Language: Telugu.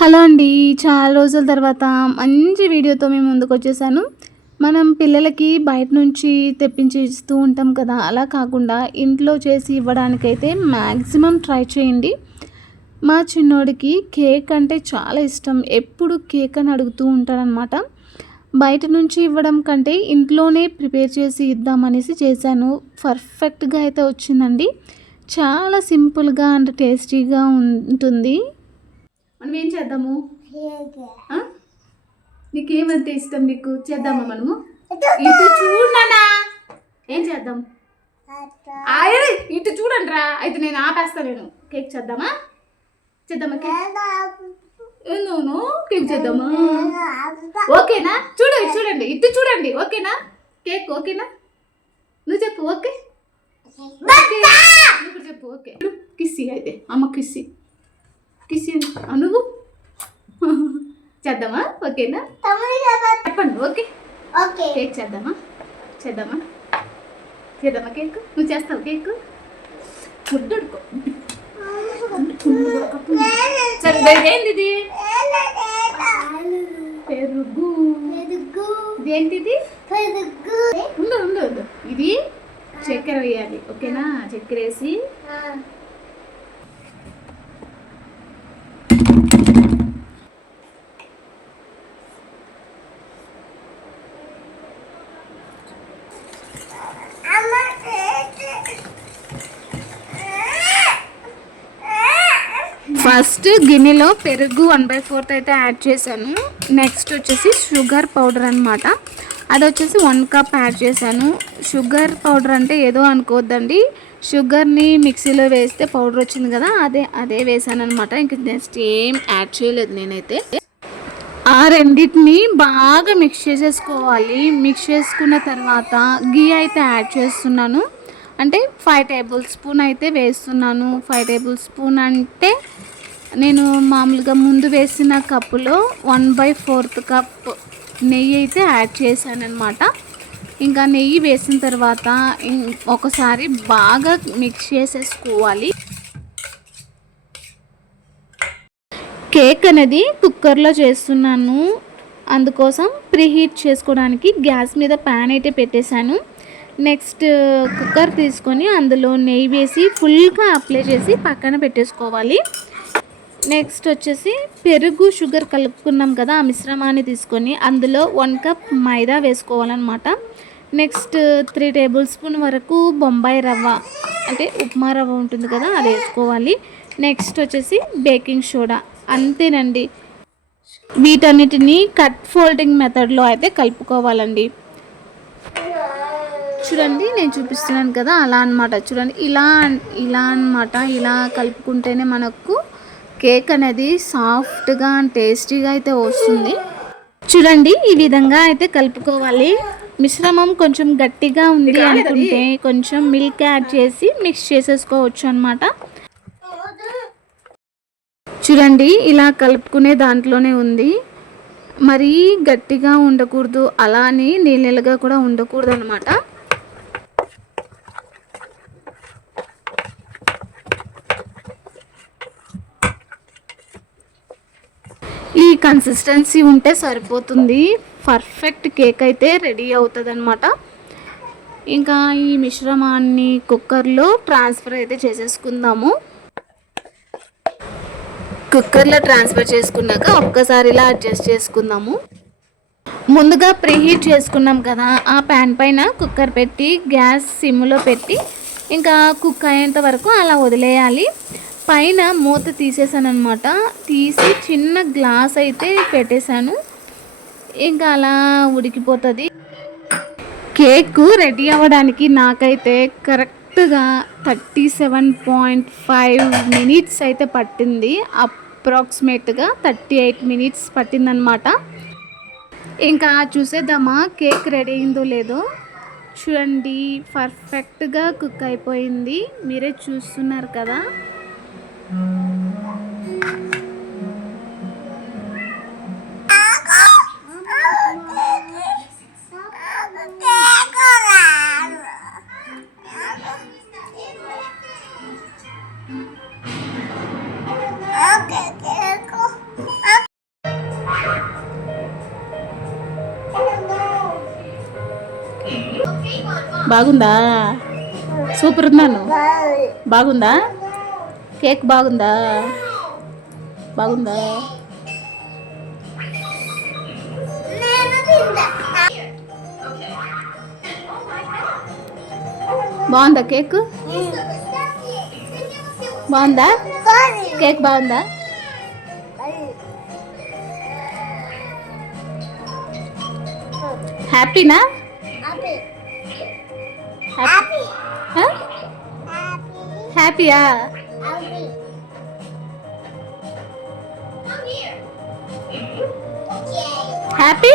హలో అండి. చాలా రోజుల తర్వాత మంచి వీడియోతో మేము ముందుకొచ్చేసాను. మనం పిల్లలకి బయట నుంచి తెప్పించి ఇస్తూ ఉంటాం కదా! అలా కాకుండా ఇంట్లో చేసి ఇవ్వడానికైతే మ్యాక్సిమం ట్రై చేయండి. మా చిన్నోడికి కేక్ అంటే చాలా ఇష్టం. ఎప్పుడు కేక్ అని అడుగుతూ ఉంటాడనమాట. బయట నుంచి ఇవ్వడం కంటే ఇంట్లోనే ప్రిపేర్ చేసి ఇద్దామనేసి చేశాను. పర్ఫెక్ట్‌గా అయితే వచ్చిందండి. చాలా సింపుల్‌గా అండ్ టేస్టీగా ఉంటుంది. మనం ఏం చేద్దాము? నీకేమంటే ఇష్టం నీకు చేద్దామా మనము? ఇటు చూడనా? ఏం చేద్దాం? ఇటు చూడండి రా. అయితే నేను ఆపేస్తా. నేను కేక్ చేద్దామా? చేద్దామా కేక్ చేద్దామా? ఓకేనా? చూడండి ఇటు చూడండి. ఓకేనా? కేక్ ఓకేనా? నువ్వు చెప్పు. ఓకే ఇప్పుడు చెప్పు. ఓకే కిస్సి. అయితే అమ్మ కిస్సి నువ్వు చేద్దామా? ఓకేనా? చెప్పండి. ఓకే కేక్ చేద్దామా కేక్? నువ్వు చేస్తావు కేక్? ముద్దడుకో. ఏంది ఇది? పెరుగు. ఇదేంటిది? ఉండు. ఇది చక్కెర వేయాలి. ఓకేనా? చక్కెర వేసి ఫస్ట్ గిన్నెలో పెరుగు 1/4 అయితే యాడ్ చేశాను. నెక్స్ట్ వచ్చేసి షుగర్ పౌడర్ అనమాట. అది వచ్చేసి 1 కప్ యాడ్ చేశాను. షుగర్ పౌడర్ అంటే ఏదో అనుకోవద్దండి. షుగర్ని మిక్సీలో వేస్తే పౌడర్ వచ్చింది కదా, అదే వేసాను అనమాట. ఇంక నెక్స్ట్ ఏం యాడ్ చేయలేదు నేనైతే. ఆ రెండింటిని బాగా మిక్స్ చేసేసుకోవాలి. మిక్స్ చేసుకున్న తర్వాత గీ అయితే యాడ్ చేస్తున్నాను. అంటే 5 టేబుల్ స్పూన్ అయితే వేస్తున్నాను. 5 టేబుల్ స్పూన్ అంటే నేను మామూలుగా ముందు వేసిన కప్పులో 1/4 కప్ నెయ్యి అయితే యాడ్ చేశాను అనమాట. ఇంకా నెయ్యి వేసిన తర్వాత ఒకసారి బాగా మిక్స్ చేసేసుకోవాలి. కేక్ అనేది కుక్కర్లో చేస్తున్నాను. అందుకోసం ప్రీహీట్ చేసుకోవడానికి గ్యాస్ మీద ప్యాన్ అయితే పెట్టేశాను. నెక్స్ట్ కుక్కర్ తీసుకొని అందులో నెయ్యి వేసి ఫుల్గా అప్లై చేసి పక్కన పెట్టేసుకోవాలి. నెక్స్ట్ వచ్చేసి పెరుగు షుగర్ కలుపుకున్నాం కదా, ఆ మిశ్రమాన్ని తీసుకొని అందులో 1 కప్ మైదా వేసుకోవాలన్నమాట. నెక్స్ట్ 3 టేబుల్ స్పూన్ వరకు బొంబాయి రవ్వ అంటే ఉప్మా రవ్వ ఉంటుంది కదా, అది వేసుకోవాలి. నెక్స్ట్ వచ్చేసి బేకింగ్ సోడా. అంతేనండి. వీటన్నిటిని కట్ ఫోల్డింగ్ మెథడ్లో అయితే కలుపుకోవాలండి. చూడండి నేను చూపిస్తున్నాను కదా, అలా అనమాట. చూడండి ఇలా అనమాట. ఇలా కలుపుకుంటేనే మనకు కేక్ అనేది సాఫ్ట్గా అండ్ టేస్టీగా అయితే వస్తుంది. చూడండి ఈ విధంగా అయితే కలుపుకోవాలి. మిశ్రమం కొంచెం గట్టిగా ఉంది అనుకుంటే కొంచెం మిల్క్ యాడ్ చేసి మిక్స్ చేసేసుకోవచ్చు అనమాట. చూడండి ఇలా కలుపుకునే దాంట్లోనే ఉంది. మరీ గట్టిగా ఉండకూడదు, అలానే నీళ్ళగా కూడా ఉండకూడదు అనమాట. ఈ కన్సిస్టెన్సీ ఉంటే సరిపోతుంది. పర్ఫెక్ట్ కేక్ అయితే రెడీ అవుతుంది అనమాట. ఇంకా ఈ మిశ్రమాన్ని కుక్కర్లో ట్రాన్స్ఫర్ అయితే చేసేసుకుందాము. కుక్కర్లో ట్రాన్స్ఫర్ చేసుకున్నాక ఒక్కసారి ఇలా అడ్జస్ట్ చేసుకుందాము. ముందుగా ప్రీహీట్ చేసుకున్నాం కదా, ఆ ప్యాన్ పైన కుక్కర్ పెట్టి గ్యాస్ సిమ్లో పెట్టి ఇంకా కుక్ అయ్యేంత వరకు అలా వదిలేయాలి. పైన మూత తీసేసాను అనమాట. తీసి చిన్న గ్లాస్ అయితే పెట్టేశాను. ఇంకా అలా ఉడికిపోతుంది. కేక్ రెడీ అవ్వడానికి నాకైతే కరెక్ట్గా 37.5 మినిట్స్ అయితే పట్టింది. అప్రాక్సిమేట్గా 38 మినిట్స్ పట్టిందనమాట. ఇంకా చూసేద్దామా కేక్ రెడీ అయిందో లేదో. చూడండి పర్ఫెక్ట్గా కుక్ అయిపోయింది. మీరే చూస్తున్నారు కదా. బాగుందా? సూపర్ ఉన్నాను. బాగుందా? కేక్ బాగుందా? బాగుందా? బాగుందా కేక్? బాగుందా? కేక్ బాగుందా? హ్యాపీనా? హ్యాపీయా? హ్యాపీ